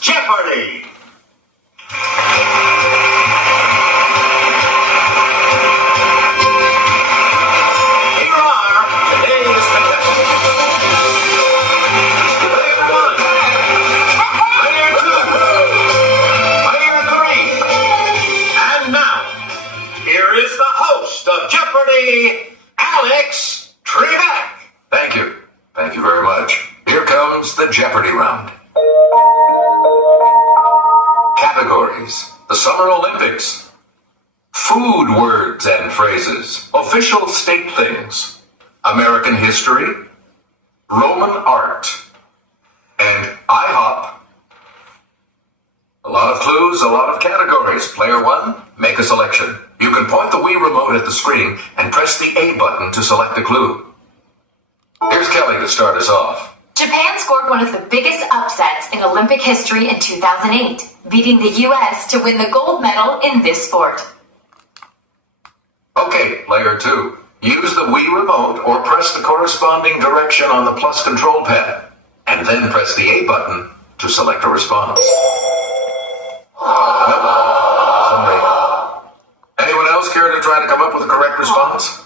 Jeopardy! Here are today's contestants. Player 1, Player 2, Player 3, and now, here is the host of Jeopardy, Alex Trebek. Thank you. Thank you very much. Here comes the Jeopardy round. Categories: the Summer Olympics, food words and phrases, official state things, American history, Roman art, and IHOP. A lot of clues, a lot of categories. Player 1, make a selection. You can point the Wii remote at the screen and press the A button to select a clue. Here's Kelly to start us off. Japan scored one of the biggest upsets in Olympic history in 2008, beating the U.S. to win the gold medal in this sport. Okay, Player 2. Use the Wii remote or press the corresponding direction on the plus control pad, and then press the A button to select a response. Nope. Sorry. Anyone else care to try to come up with a correct response?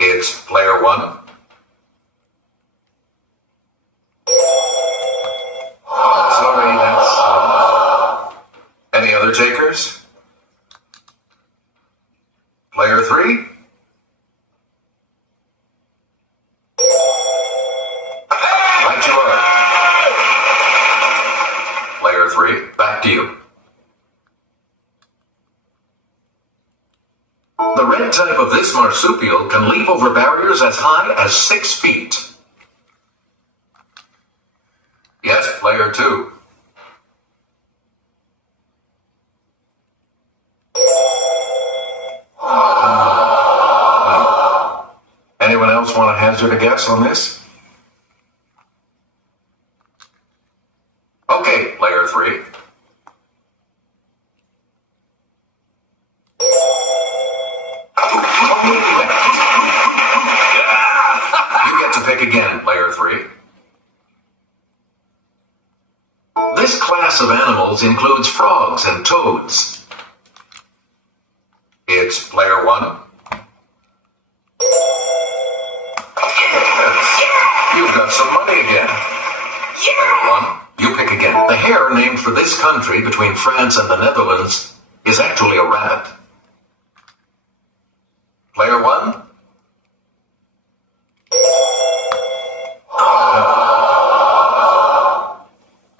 It's Player 1. Sorry, that's... Any other takers? Player 3? Right you are. Player 3, back to you. The red type of this marsupial can leap over barriers as high as 6 feet. Yes, Player 2. Anyone else want to hazard a guess on this? Okay, Player 3. You get to pick again, Player 3. This class of animals animals includes frogs and toads? It's player one. Yes. You've got some money again. Player one, you pick again. The hare named for this country between France and the Netherlands is actually a rabbit. Player one?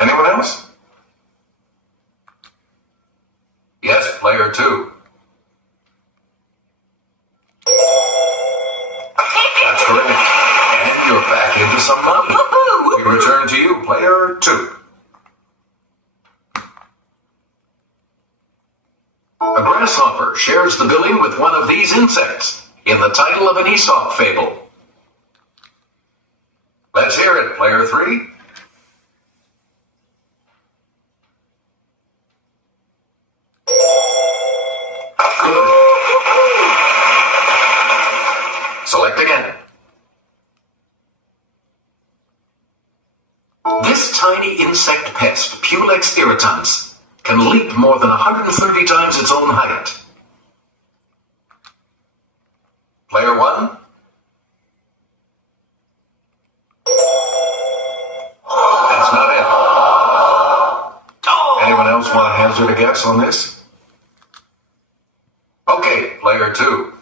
Anyone else? Yes, player two. That's correct. And you're back into some money. We return to you, player two. A grasshopper shares the billing with one of these insects in the title of an Aesop fable. Let's hear it, player three. Good. Select again. This tiny insect pest, Pulex irritans, can leap more than 130 times its own height. Player one? That's not it. Anyone else want to hazard a guess on this? Okay, player two.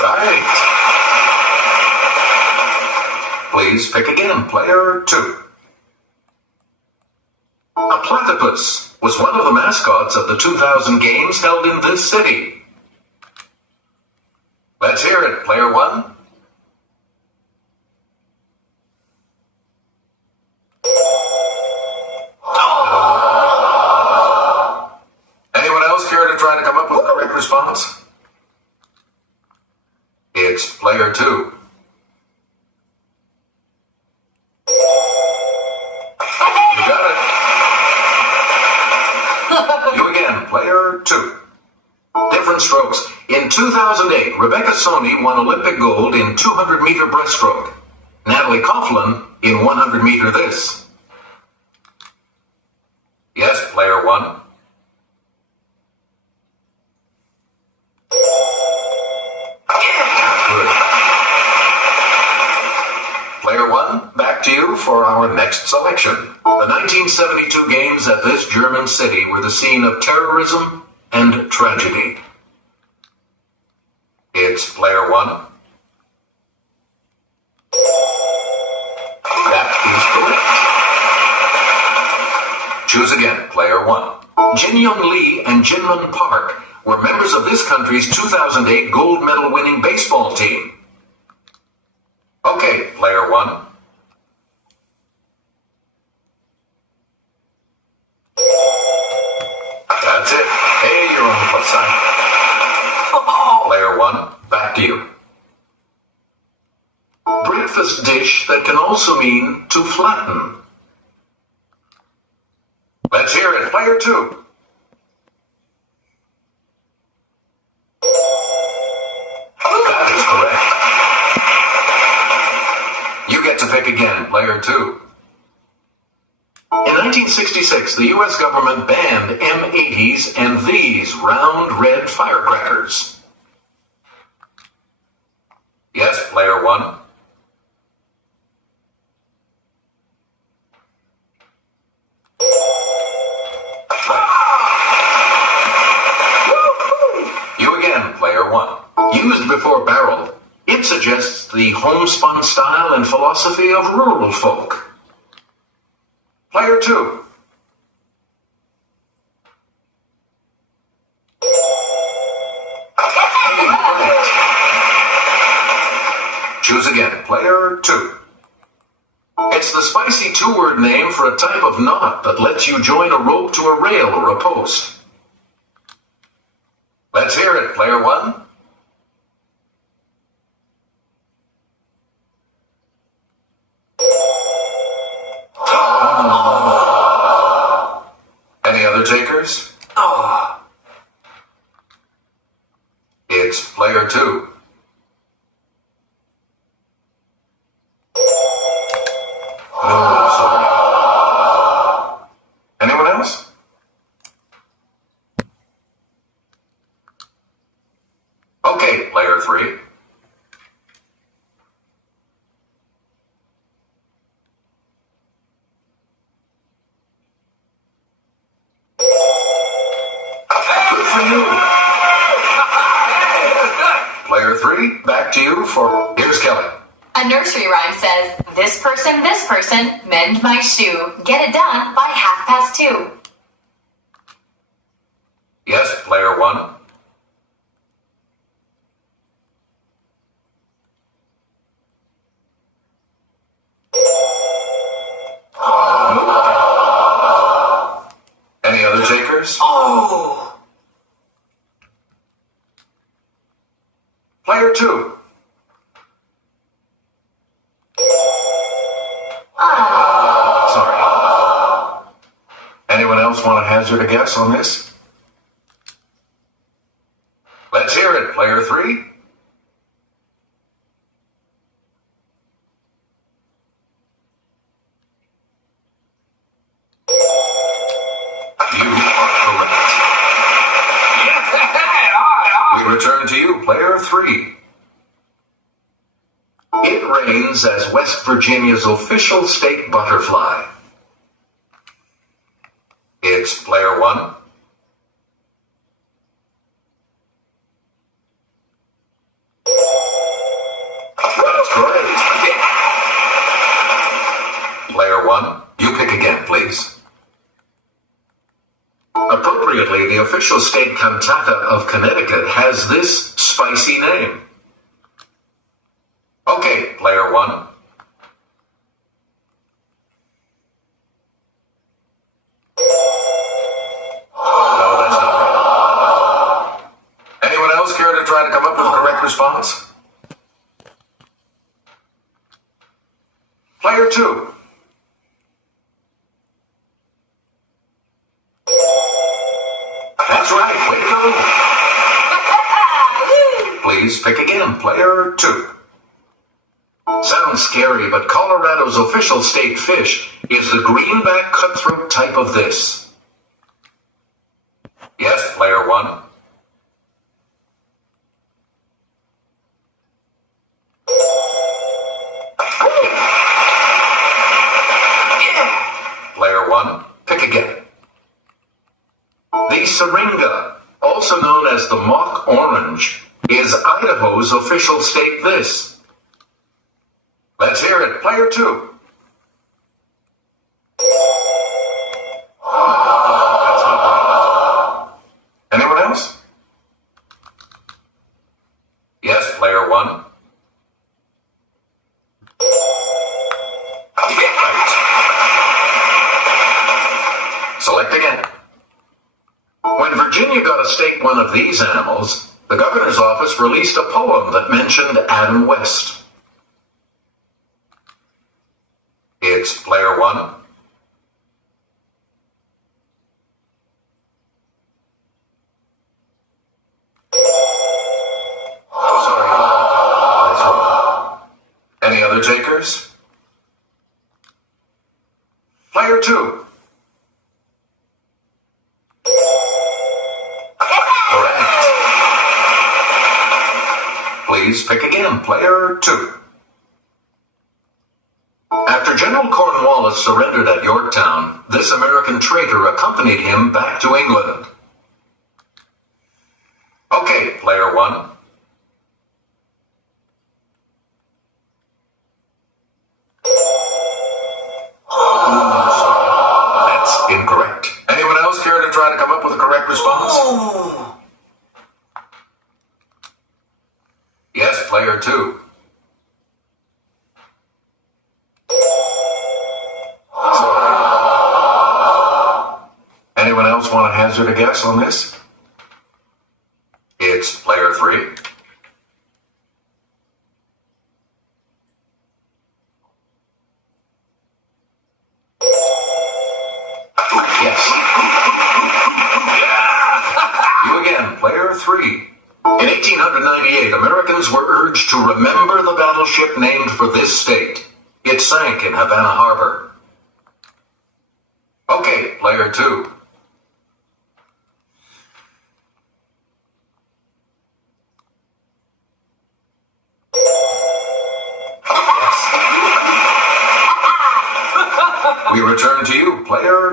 Right. Please pick again, player two. A platypus was one of the mascots of the 2000 games held in this city. Let's hear it, player one. Anyone else care to try to come up with a correct response? It's player two. You got it. You again, player two. Different strokes. In 2008, Rebecca Soni won Olympic gold in 200-meter breaststroke. Natalie Coughlin in 100-meter this. Yes, player one. Good. Player one, back to you for our next selection. The 1972 games at this German city were the scene of terrorism and tragedy. It's player one. That is correct. Choose again, player one. Jin Young Lee and Jinmun Park were members of this country's 2008 gold medal winning baseball team. Okay, player one. That's it. Hey, you're on the plus side. Player one, back to you. Breakfast dish that can also mean to flatten. Let's hear it, player two. That is correct. You get to pick again, player two. In 1966, the U.S. government banned M80s and these round red firecrackers. Yes, player one. You again, player one. Used before barrel, it suggests the homespun style and philosophy of rural folk. Player two. Choose again, player two. It's the spicy two-word name for a type of knot that lets you join a rope to a rail or a post. Let's hear it, player one. Any other takers? It's player two. player 3. Good for you. Player 3, back to you for Here's Kelly. A nursery rhyme says, this person, mend my shoe. Get it done by 2:30. Yes, player 1. Any other takers? Oh! Player 2. Sorry. Anyone else want to hazard a guess on this? Let's hear it, player 3. You are correct. We return to you, player 3. It reigns as West Virginia's official state butterfly. It's player 1. That's correct. Player 1, you pick again, please. Appropriately, the official state cantata of Connecticut has this spicy name. Okay, player 1. No, that's not right. Anyone else care to try to come up with a correct response? Player 2. That's right, way to go. Please pick again, player 2. Sounds scary, but Colorado's official state fish is the greenback cutthroat type of this. Yes, player 1. Player 1, pick again. The syringa, also known as the mock orange, is Idaho's official state this. Let's hear it, player 2. That's not right. Anyone else? Yes, player 1. Right. Select again. When Virginia got to state one of these animals, the governor's office released a poem that mentioned Adam West. It's player 1. Sorry. That's wrong. Any other takers? Player 2. Correct. Please pick again, player 2. After General Cornwallis surrendered at Yorktown, this American traitor accompanied him back to England. Okay, player 1. That's incorrect. Anyone else care to try to come up with a correct response? Yes, player 2. Anyone else want to hazard a guess on this? It's player 3. Yes. You again, player 3. In 1898, Americans were urged to remember the battleship named for this state. It sank in Havana Harbor. Okay, player 2.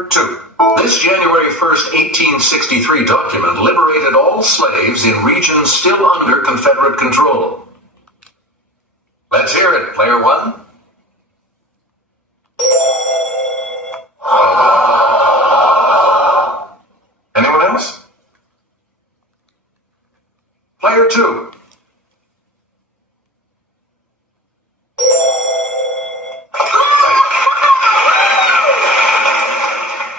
Word 2. This January 1st, 1863 document liberated all slaves in regions still under Confederate control. Let's hear it, player one. Anyone else? Player two.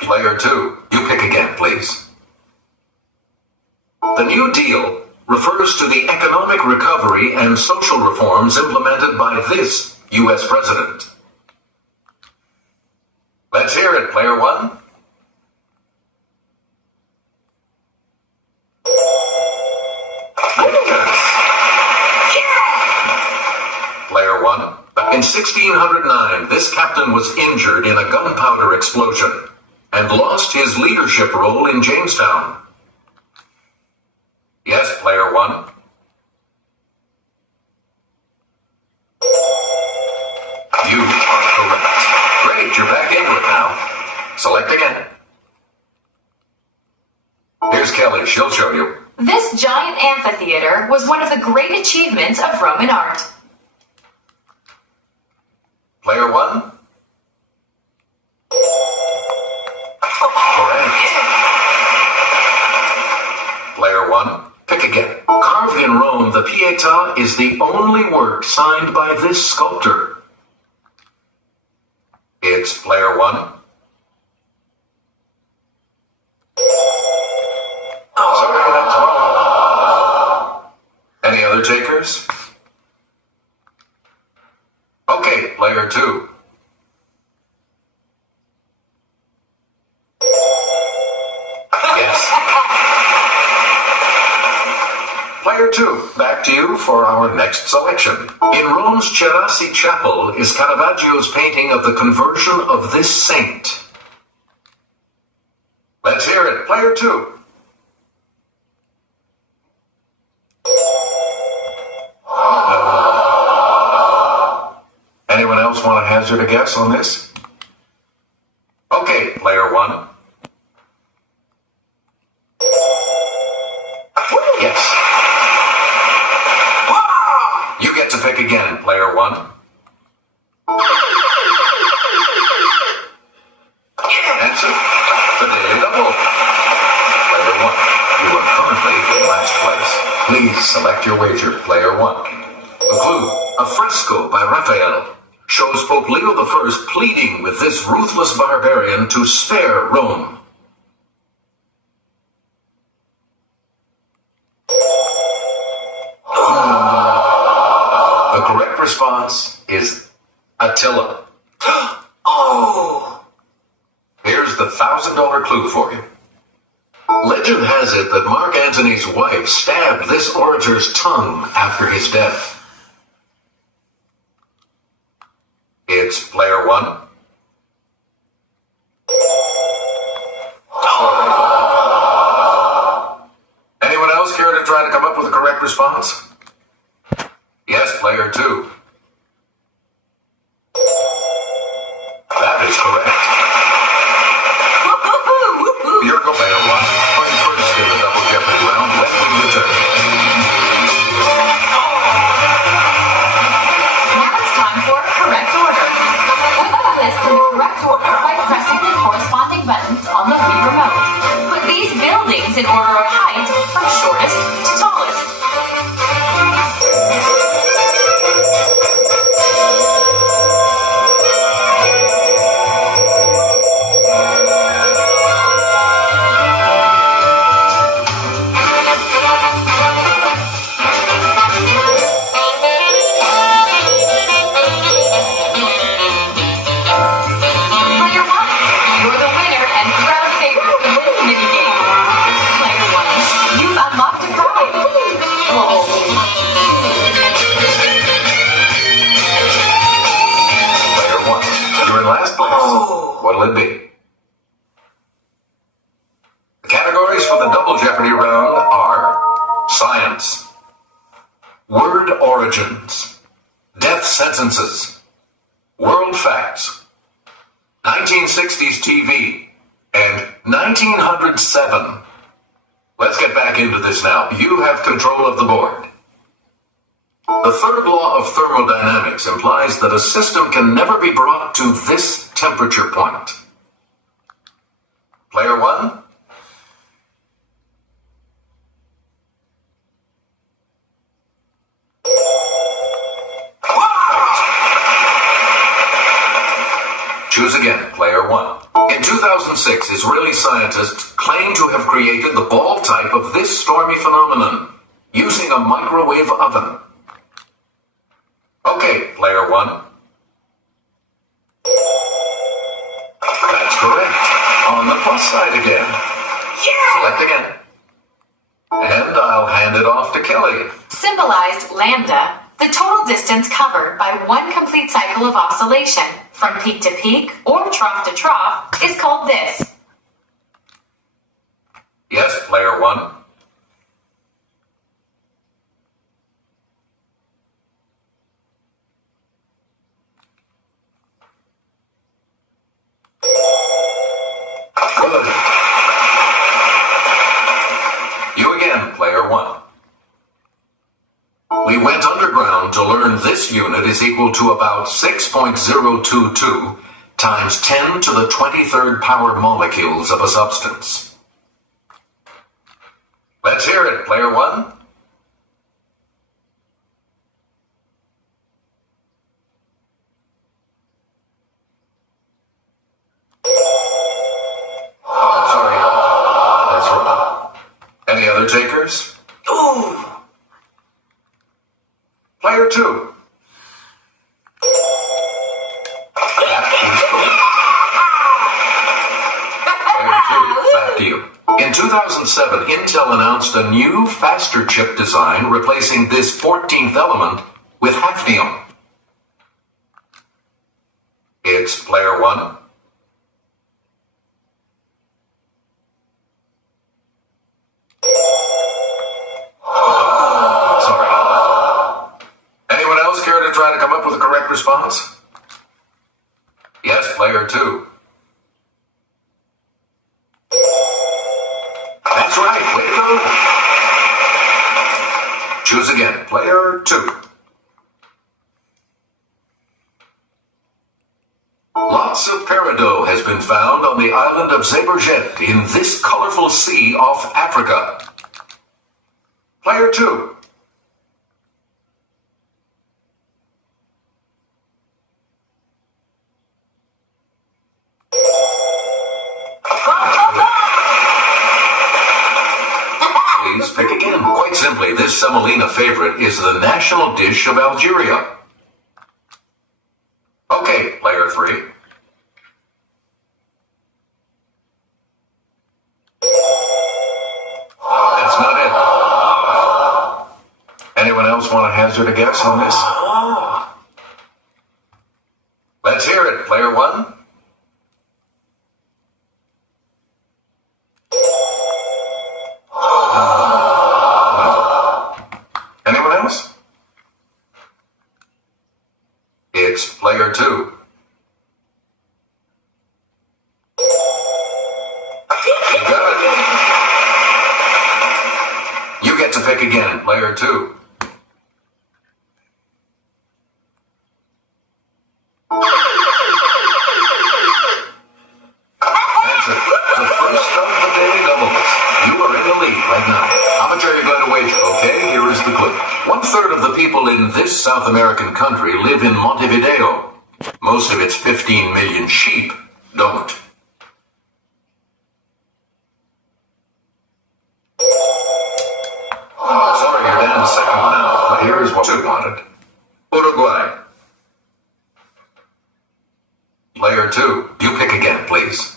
Player two, you pick again, please. The New Deal refers to the economic recovery and social reforms implemented by this U.S. president. Let's hear it, player one. Player one. In 1609, this captain was injured in a gunpowder explosion and lost his leadership role in Jamestown. Yes, player one. You are correct. Great, you're back into it now. Select again. Here's Kelly, she'll show you. This giant amphitheater was one of the great achievements of Roman art. Player one. Correct. Player one, pick again. Carved in Rome, the Pietà is the only work signed by this sculptor. It's player one. Sorry, that's wrong. Any other takers? Okay, player two. Yes. Player two, back to you for our next selection. In Rome's Cerasi Chapel is Caravaggio's painting of the conversion of this saint. Let's hear it, player two. Anyone else want to hazard a guess on this? Okay, player one. Yes. You get to pick again, player one. Answer, the Daily Double. Player one, you are currently in last place. Please select your wager, player one. The clue, a fresco by Raphael, shows Pope Leo I pleading with this ruthless barbarian to spare Rome. The correct response is Attila. Oh! Here's the $1,000 clue for you. Legend has it that Mark Antony's wife stabbed this orator's tongue after his death. It's player one. Anyone else care to try to come up with a correct response? Yes, player two. That is correct. You're player one. Playing first in the double Jeopardy round. Let me return. Now it's time for correct order. Put the list in the correct order by pressing the corresponding buttons on the Wii remote. Put these buildings in order of height from shortest to tallest. Player one, you're the winner and crowd favorite for this minigame. Player one, you've unlocked a prize. Oh. Player one, you're in last place. What'll it be? The categories for the double Jeopardy round are science, word origins, death sentences, world facts, 1960s TV, 1907. Let's get back into this now. You have control of the board. The third law of thermodynamics implies that a system can never be brought to this temperature point. Player one. Choose again, player one. In 2006, Israeli scientists claim to have created the ball type of this stormy phenomenon using a microwave oven. Okay, player one. That's correct. On the plus side again. Yeah! Select again. And I'll hand it off to Kelly. Symbolized lambda, the total distance covered by one complete cycle of oscillation from peak to peak or trough to trough is called this. Yes, player one. Good. You again, player one. We went underground to learn this unit is equal to about 6.022 times 10 to the 23rd power molecules of a substance. Let's hear it, player one. Sorry, that's wrong. Any other takers? Ooh. Player two. Player two, back to you. In 2007, Intel announced a new, faster chip design replacing this 14th element with hafnium. It's player one. Try to come up with a correct response? Yes, player two. That's right, way to go. Choose again, player two. Lots of peridot has been found on the island of Zeebrugge in this colorful sea off Africa. Player two. Please pick again. Quite simply, this semolina favorite is the national dish of Algeria. Okay, player three. That's not it. Anyone else want to hazard a guess on this? Let's hear it, player one. Anyone else? It's player two. You got it. You get to pick again, player two. That's it. The first of the daily doubles. You are in the lead right now. How much are you going to wager? Okay, here is the clue. 1/3 of the people in this South American country live in Montevideo. Most of its 15 million sheep don't. Sorry, you're down to second now. But here is what you wanted. Uruguay. Player two, you pick again, please.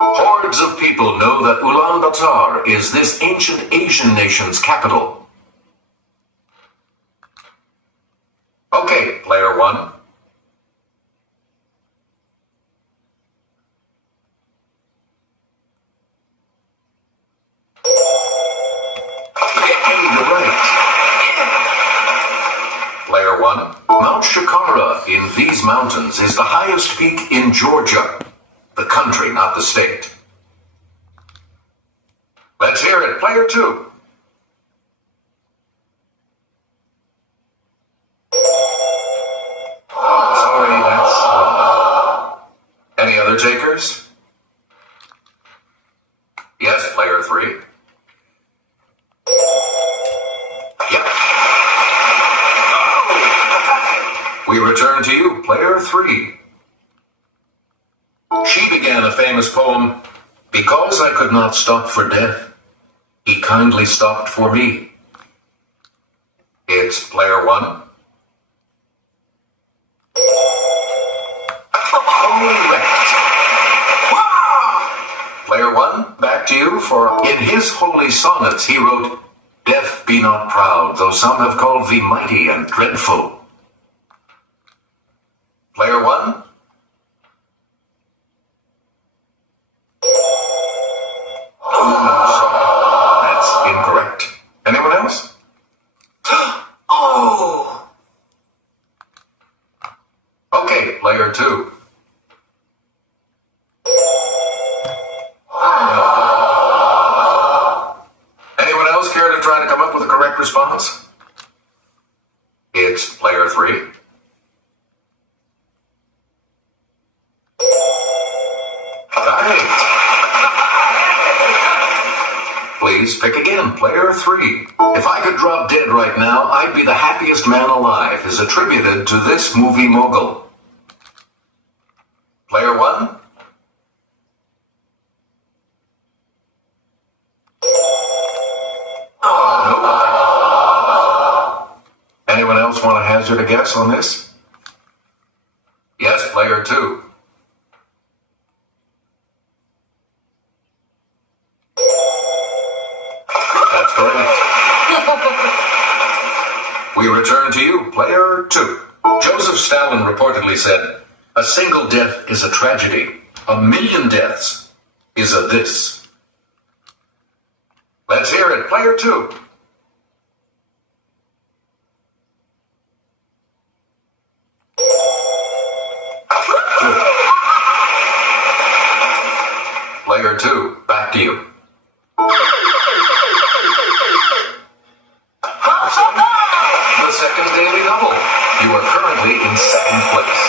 Hordes of people know that Ulaanbaatar is this ancient Asian nation's capital. Okay, player one. Hey, you're right. Player one. Mount Shikara in these mountains is the highest peak in Georgia. The country, not the state. Let's hear it, player 2. Sorry, that's wrong. Any other takers? Yes, player 3. Yep. We return to you, player 3. She began a famous poem, "Because I could not stop for death, he kindly stopped for me." It's player 1. Correct. Player 1, back to you for, in his holy sonnets he wrote, "Death be not proud, though some have called thee mighty and dreadful." Player 1. Sorry. That's incorrect. Anyone else? Oh! Okay, player 2. Anyone else care to try to come up with a correct response? It's player 3. Right. Please pick again, player 3. "If I could drop dead right now, I'd be the happiest man alive" is attributed to this movie mogul. Player 1. Anyone else want to hazard a guess on this? Yes, player 2. That's correct. We return to you, player 2. Joseph Stalin reportedly said, "A single death is a tragedy. A million deaths is a this." Let's hear it, player 2. Player 2, back to you. The second daily double. You are currently in second place.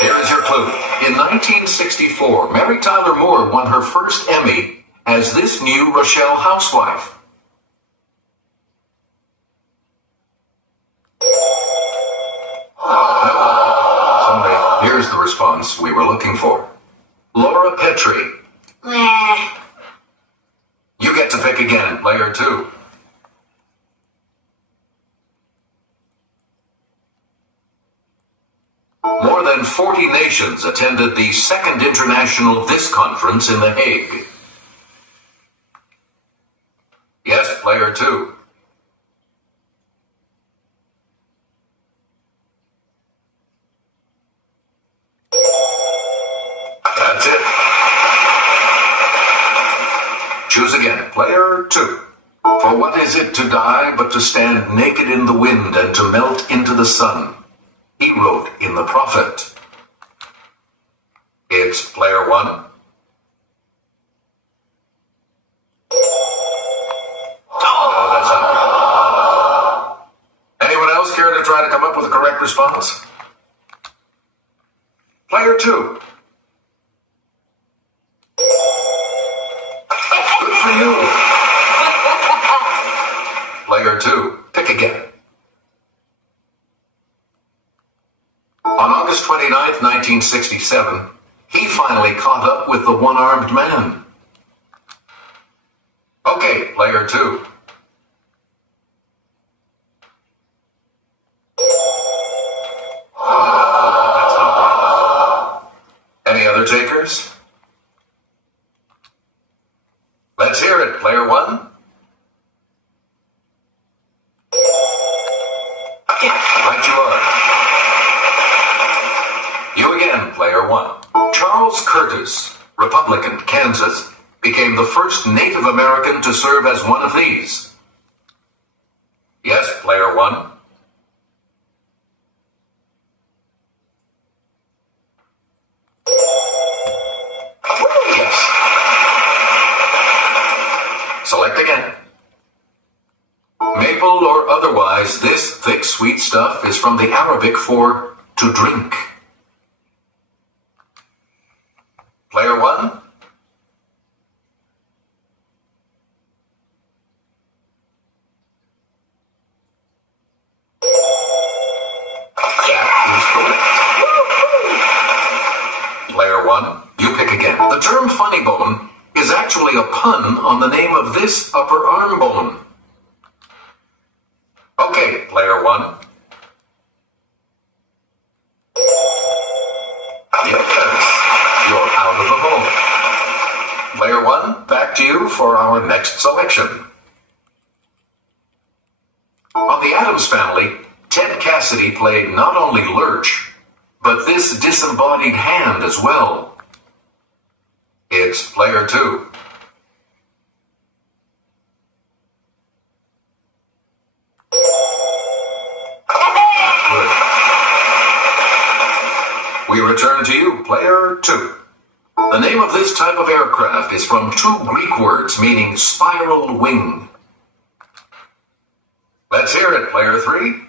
Here is your clue. In 1964, Mary Tyler Moore won her first Emmy as this new Rochelle housewife. No. Sorry. Here's the response we were looking for. Laura Petrie. You get to pick again, player 2. More than 40 nations attended the Second International This Conference in The Hague. Yes, player 2. That's it. Choose again, player 2. "For what is it to die but to stand naked in the wind and to melt into the sun?" he wrote in the prophet. It's player 1. No, that's not. Anyone else care to try to come up with a correct response? Player 2. Good for you. Player 2, pick again. On August 29th, 1967, he finally caught up with the one-armed man. Okay, player 2. That's not right. Any other takers? Let's hear it, player 1. Right you are. You again, player 1. Charles Curtis, Republican, Kansas, became the first Native American to serve as one of these. Yes, player 1. Yes. So Select again. Maple or otherwise, this thick, sweet stuff is from the Arabic for to drink. Player 1. Player 1, you pick again. The term funny bone is actually a pun on the name of this upper arm bone. Okay, player 1. Yes, you're out of the hole. Player 1, back to you for our next selection. On The Addams Family, Ted Cassidy played not only Lurch, but this disembodied hand as well. It's player 2. Good. We return to you, player 2. The name of this type of aircraft is from two Greek words meaning spiral wing. Let's hear it, player 3.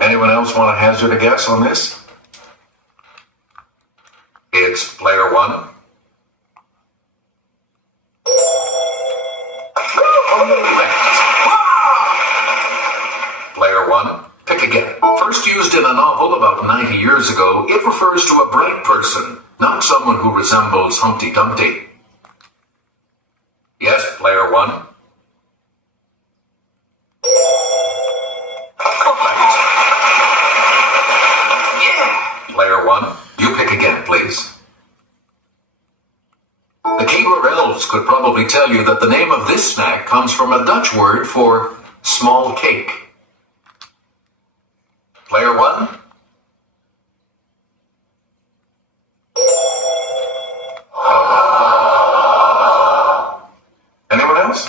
Anyone else want to hazard a guess on this? It's player 1. Player 1, pick again. First used in a novel about 90 years ago, it refers to a bright person, not someone who resembles Humpty Dumpty. Yes, player 1. Player 1, you pick again, please. The Keebler elves could probably tell you that the name of this snack comes from a Dutch word for small cake. Player 1. Anyone else?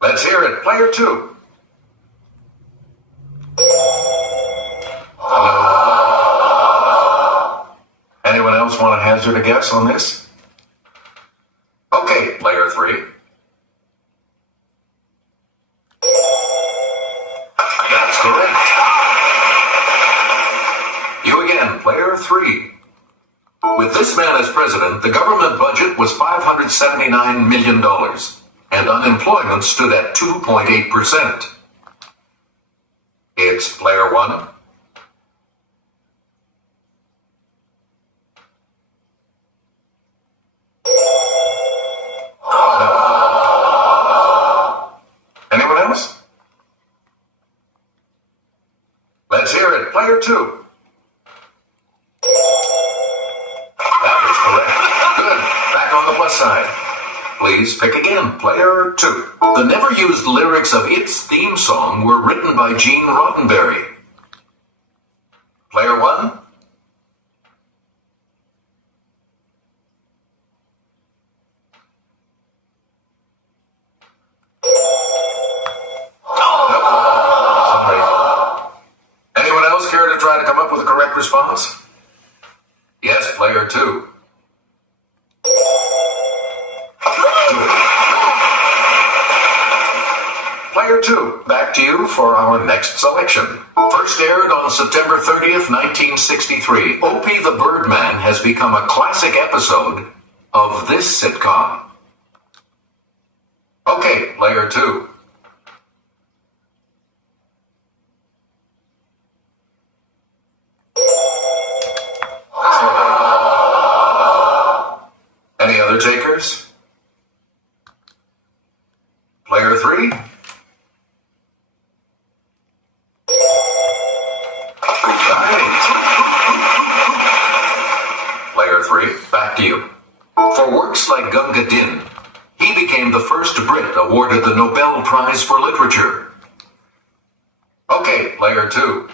Let's hear it, player 2. Anyone else want to hazard a guess on this? Okay, player 3. That's correct. You again, player 3. With this man as president, the government budget was $579 million, and unemployment stood at 2.8%. It's player 1. Anyone else? Let's hear it, player 2. That is correct. Good. Back on the plus side. Please pick again, player 2. The never-used lyrics of its theme song were written by Gene Roddenberry. Player 1. Try to come up with a correct response? Yes, player 2. Player 2, back to you for our next selection. First aired on September 30th, 1963, Opie the Birdman has become a classic episode of this sitcom. Okay, player 2. Any other takers? Player 3? Player 3, back to you. For works like Gunga Din, he became the first Brit awarded the Nobel Prize for Literature. Okay, player 2.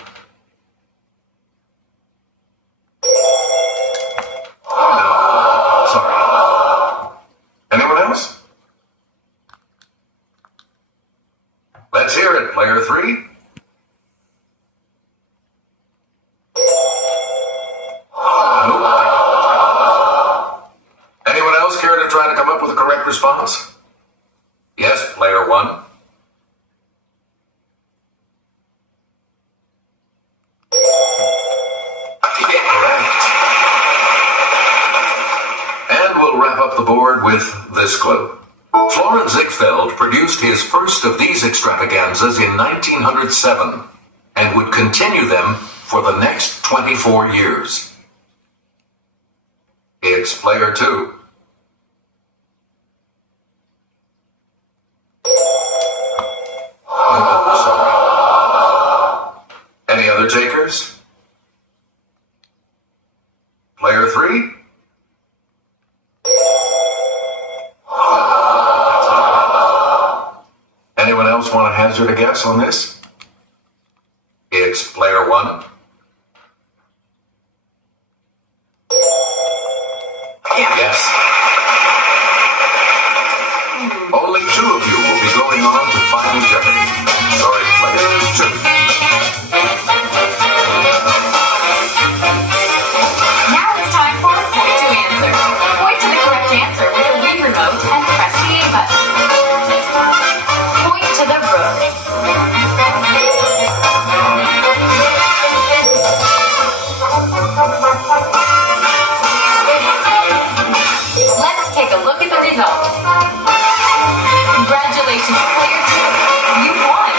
Let's hear it, player 3. response? Yes, player one. And we'll wrap up the board with this clue. Florent Ziegfeld produced his first of these extravaganzas in 1907 and would continue them for the next 24 years. It's player two. Any other takers? Player three? Anyone else want to hazard a guess on this? It's player one. Yes. Only two of you will be going on to Final Jeopardy. Sorry, player two. Now it's time for Point to Answer. Point to the correct answer with a Wii remote and press the A button. Point to the road. Let's take a look at the results. Congratulations, player two. You won.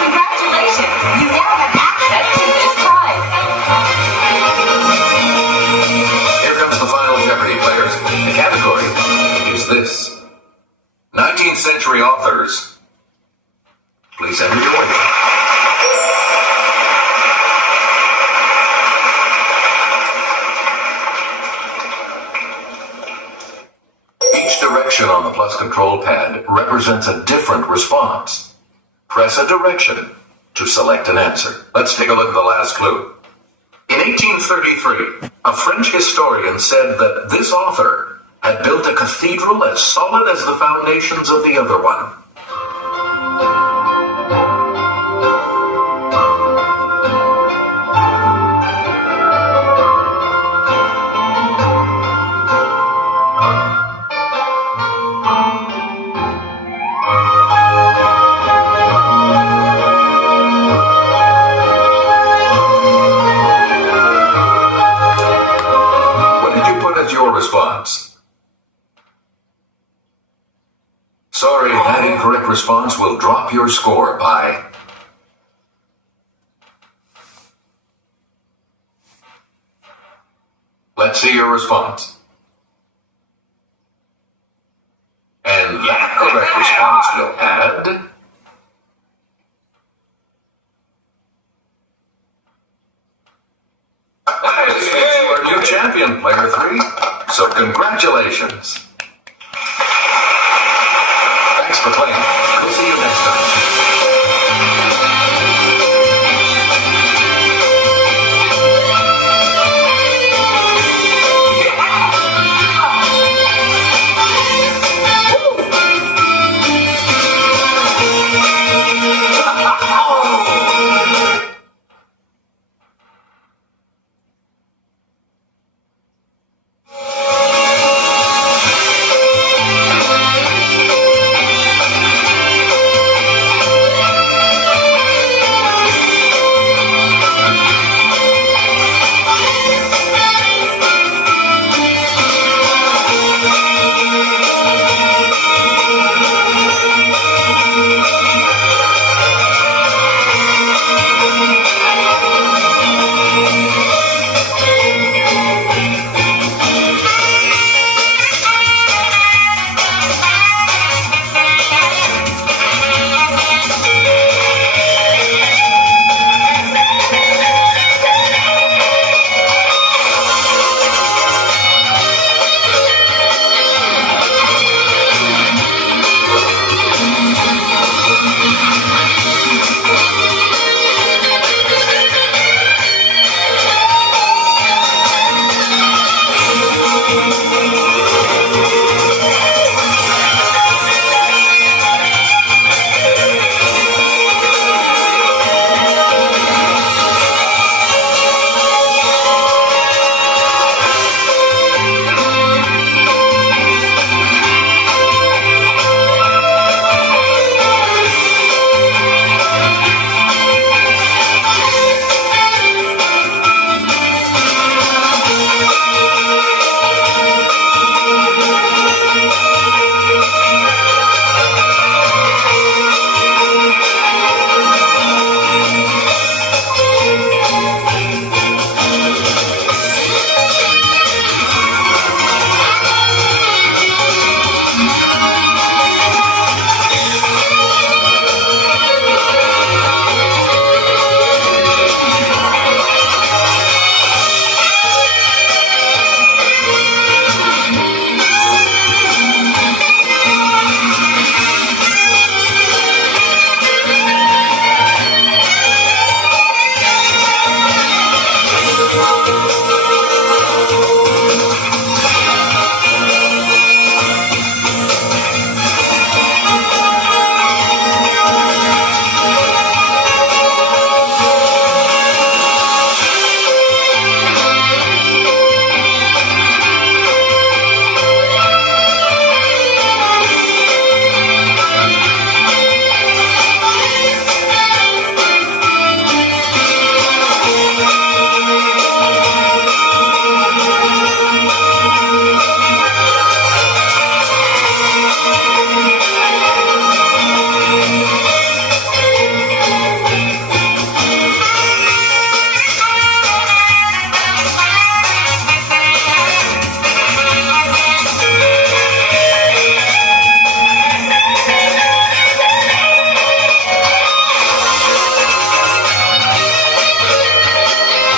Congratulations. You now have access to this prize. Here comes the Final Jeopardy, players. The category is this. 19th century authors. Please enter your window. Each direction on the plus control pad represents a different response. Press a direction to select an answer. Let's take a look at the last clue. In 1833, a French historian said that this author had built a cathedral as solid as the foundations of the other one. What did you put as your response? Sorry, that incorrect response will drop your score by... Let's see your response. And that correct response will add... This makes you our new champion, player three. So congratulations.